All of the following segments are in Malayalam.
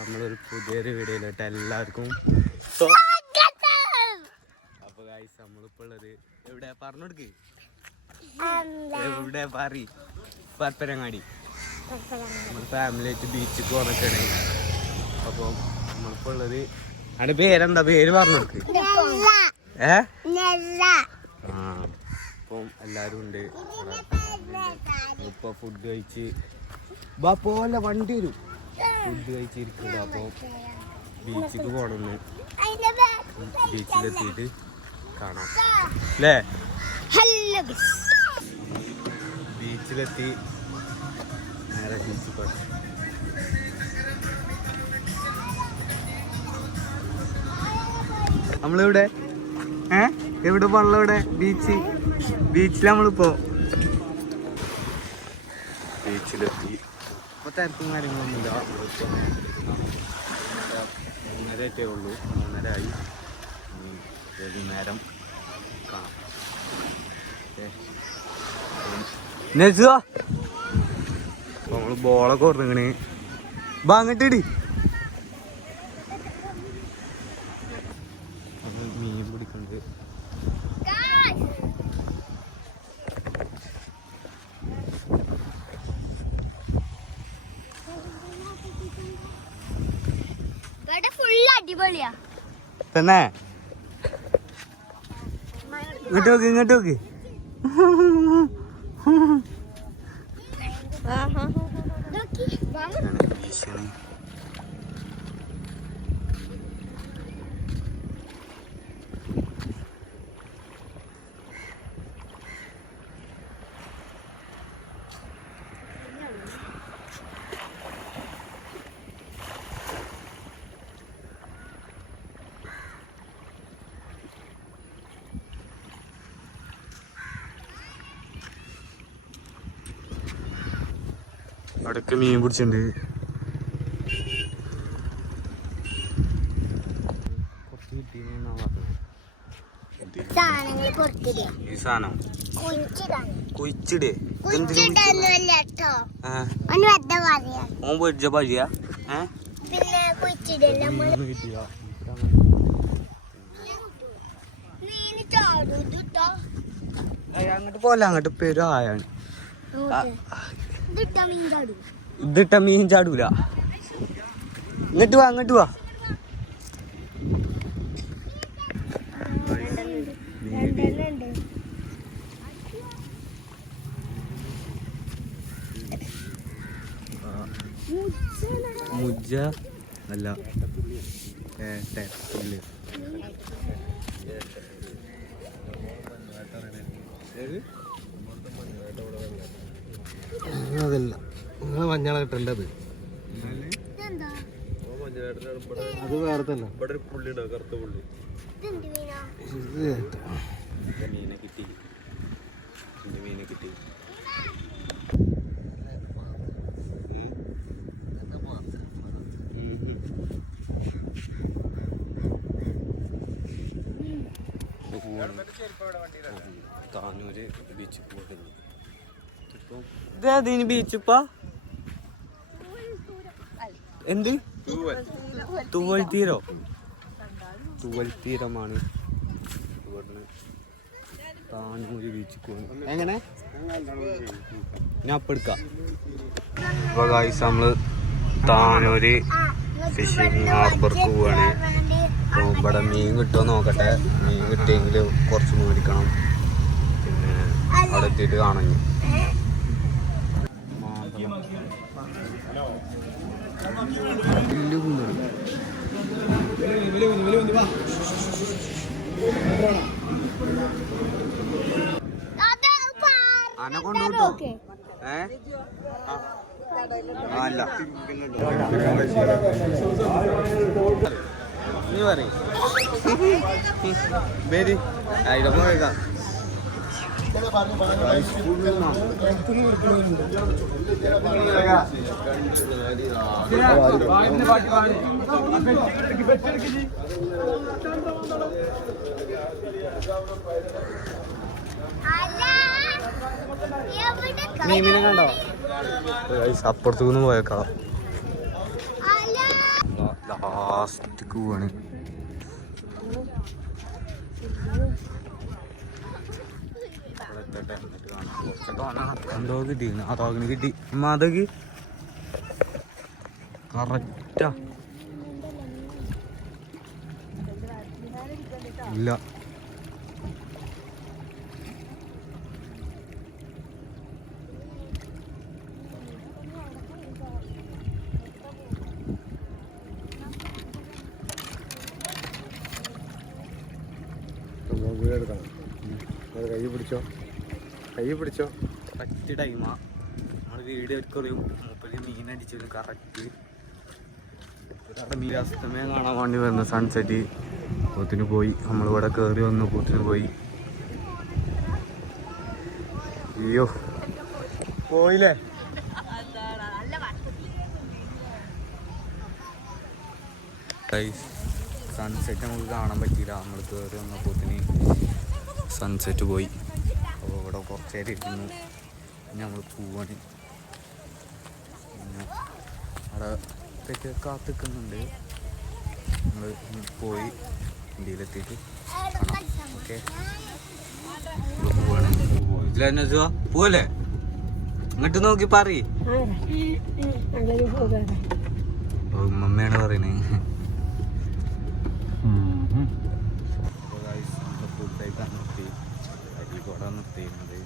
നമ്മളൊരു പുതിയൊരു വീഡിയോയിലോട്ട് എല്ലാവർക്കും. അപ്പൊ ഗൈസ് നമ്മളിപ്പോ ഉള്ളത് എവിടെ പറഞ്ഞോടുക്ക്, എവിടെ പരപ്പനങ്ങാടി. നമ്മൾ ഫാമിലി ആയിട്ട് ബീച്ചിൽ പോകാനൊക്കെയാണ്. അപ്പോൾ നമ്മളിപ്പോ ഉള്ളത് അവിടെ പേരെന്താ, പേര് പറഞ്ഞോടുക്ക്. അപ്പം എല്ലാരും ഉണ്ട്. ഇപ്പൊ ഫുഡ് കഴിച്ച് പോലെ വണ്ടി വരും. ഫുഡ് കഴിച്ചിരിക്കുക. അപ്പോൾ ബീച്ചിക്ക് പോകണമെന്ന്, ബീച്ചിലെത്തിയിട്ട് കാണാം അല്ലേ. ബീച്ചിലെത്തി നേരെ ബീച്ചിൽ പോയി. നമ്മളിവിടെ എവിടെ പോകണല്ലോ, ഇവിടെ ബീച്ചിൽ നമ്മളിപ്പോ ബീച്ചിലെത്തി. ഇപ്പൊ തിരക്കും കാര്യങ്ങളൊന്നുമില്ല. മൂന്നരയായിട്ടേ ഉള്ളൂ, 3:30 ആയി. വൈകുന്നേരം കാണാം. അപ്പൊ നമ്മള് ബോളൊക്കെ ഓർന്നിങ്ങനെ അങ്ങട്ടിടി. മീൻ പിടിക്കണ്ട്. തന്നെ ഇങ്ങോട്ട് നോക്ക്. അവിടെയൊക്കെ മീൻ പിടിച്ചിട്ടുണ്ട്. ഈ സാധനം കുഴിച്ചിടേ ഓൻ പൊരിച്ച പഴിയാ. അങ്ങോട്ട് പോലെ അങ്ങോട്ട് പേരും ആയാണ്. ഇതിട്ട മീൻ ചാടൂല. ഇങ്ങോട്ട് വാ, അങ്ങോട്ട് വാ. മുജ്ജ അല്ല, അതല്ല നിങ്ങൾ മഞ്ഞള കിട്ടേണ്ടത്. അത് വേറെ തന്നെ. മീനെ കിട്ടി. താനൂര് ബീച്ചിൽ പോകുന്നു. ഇതേതിന് ബീച്ചിപ്പാ? എന്ത് തൂവൽത്തീരമാണ് ഇവിടുന്ന് താനൂര് ബീച്ചിൽ പോകുന്നു. എങ്ങനെ ഞാൻ അപ്പം എടുക്കാം. അപ്പോൾ ഗൈസ് നമ്മള് താനൂര് ഫിഷിംഗ് ഹാർബർക്ക് പോവാണ്. അപ്പോൾ ഇവിടെ മീൻ കിട്ടുമോ നോക്കട്ടെ. മീൻ കിട്ടിയെങ്കിൽ കുറച്ച് മേടിക്കണം. പിന്നെ അവിടെ എത്തിയിട്ട് കാണാൻ അനെ കൊണ്ടുപോട്ടോ. അല്ല നീ പറയും പേര് അതിടെ പോയേക്കാം. മീമിനെ കണ്ടോ? അപ്പുറത്തുനിന്ന് പോയേക്കാം. ലാസ്റ്റ് പോവാണ്. എന്തോ കിട്ടി, അതോകിന് കിട്ടി. അതൊക്കെ കറക്റ്റാ. ഇല്ല കൈ പിടിച്ചോ കറക്റ്റ് ടൈമാ. നമ്മൾ വീഡിയോ എടുക്കുകയും മൂപ്പര് മീനടിച്ചത് കറക്റ്റ്. അസ്തമയം കാണാൻ വേണ്ടി വന്നു, സൺസെറ്റ്. പോത്തിന് പോയി, നമ്മളിവിടെ കയറി വന്നു, പോത്തിന് പോയി. അയ്യോ പോയില്ലേ. സൺസെറ്റ് നമുക്ക് കാണാൻ പറ്റിയില്ല, നമ്മൾ കയറി വന്നപ്പോത്തിന് സൺസെറ്റ് പോയി. അപ്പോൾ ഇവിടെ കുറച്ച് നേരം ഇരിക്കുന്നു. പിന്നെ നമ്മൾ പോവാണ്. പിന്നെ അവിടെ തെറ്റ് കാത്തിക്കുന്നുണ്ട്. നമ്മൾ പോയി ഇന്ത്യയിലെത്തിയിട്ട് ഓക്കെ പോവാണ്. ഇതിലെന്നെ പോവല്ലേ? ഇങ്ങോട്ട് നോക്കി പറയ്. മമ്മയാണ് പറയുന്നത്. ഫുഡ് കഴിക്കാൻ നിർത്തി, അരികോട നിർത്തിയിരുന്നത്.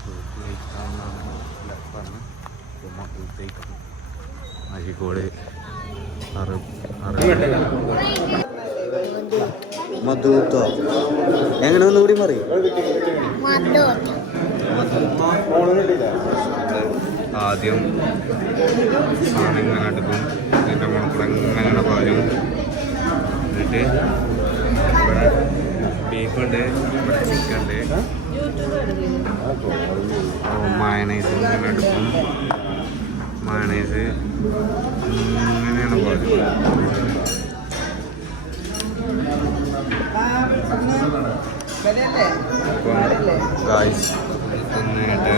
ഫുഡ് കഴിക്കാമെന്നാണ് പറഞ്ഞ് ഫുഡ് കഴിക്കണം. അരികോട് മധുത്തോ എങ്ങനെ ഒന്നുകൂടി പറയും. ആദ്യം സാധനം ഇങ്ങനെ എടുക്കും, ഇതിൻ്റെ മുളക്കൂടെ ഇങ്ങനെ പാലും. എന്നിട്ട് ഇവിടെ ബീഫുണ്ട്, ഇവിടെ ചിക്കൻ ഉണ്ട്. മയണൈസ് ഇങ്ങനെ എടുക്കും. മയണൈസ് ഇങ്ങനെയാണ് പാലും. ഗായ്സ് നന്നായിട്ട്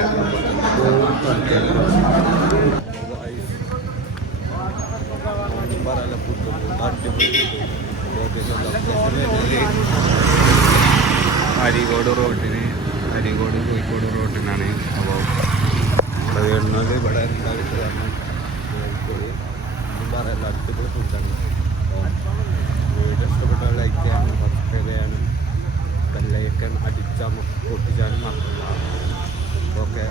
അരീക്കോട് കോഴിക്കോട് റോഡിനാണ്. അപ്പോൾ ഇവിടെ വരുന്നത് ഇവിടെ ഉണ്ടായിട്ട് കാരണം കോഴിക്കോട് ഒന്നും പറയല്ല, അടിപൊളി ഫുഡാണ്. വീഡിയോ ഇഷ്ടപ്പെട്ടാൽ ലൈക്ക് ചെയ്യാനും സബ്സ്ക്രൈബ് ചെയ്യാനും ബെല്ലൈക്കൺ അടിച്ചാൽ പൊട്ടിച്ചാലും മറക്കില്ല. ഓക്കെ.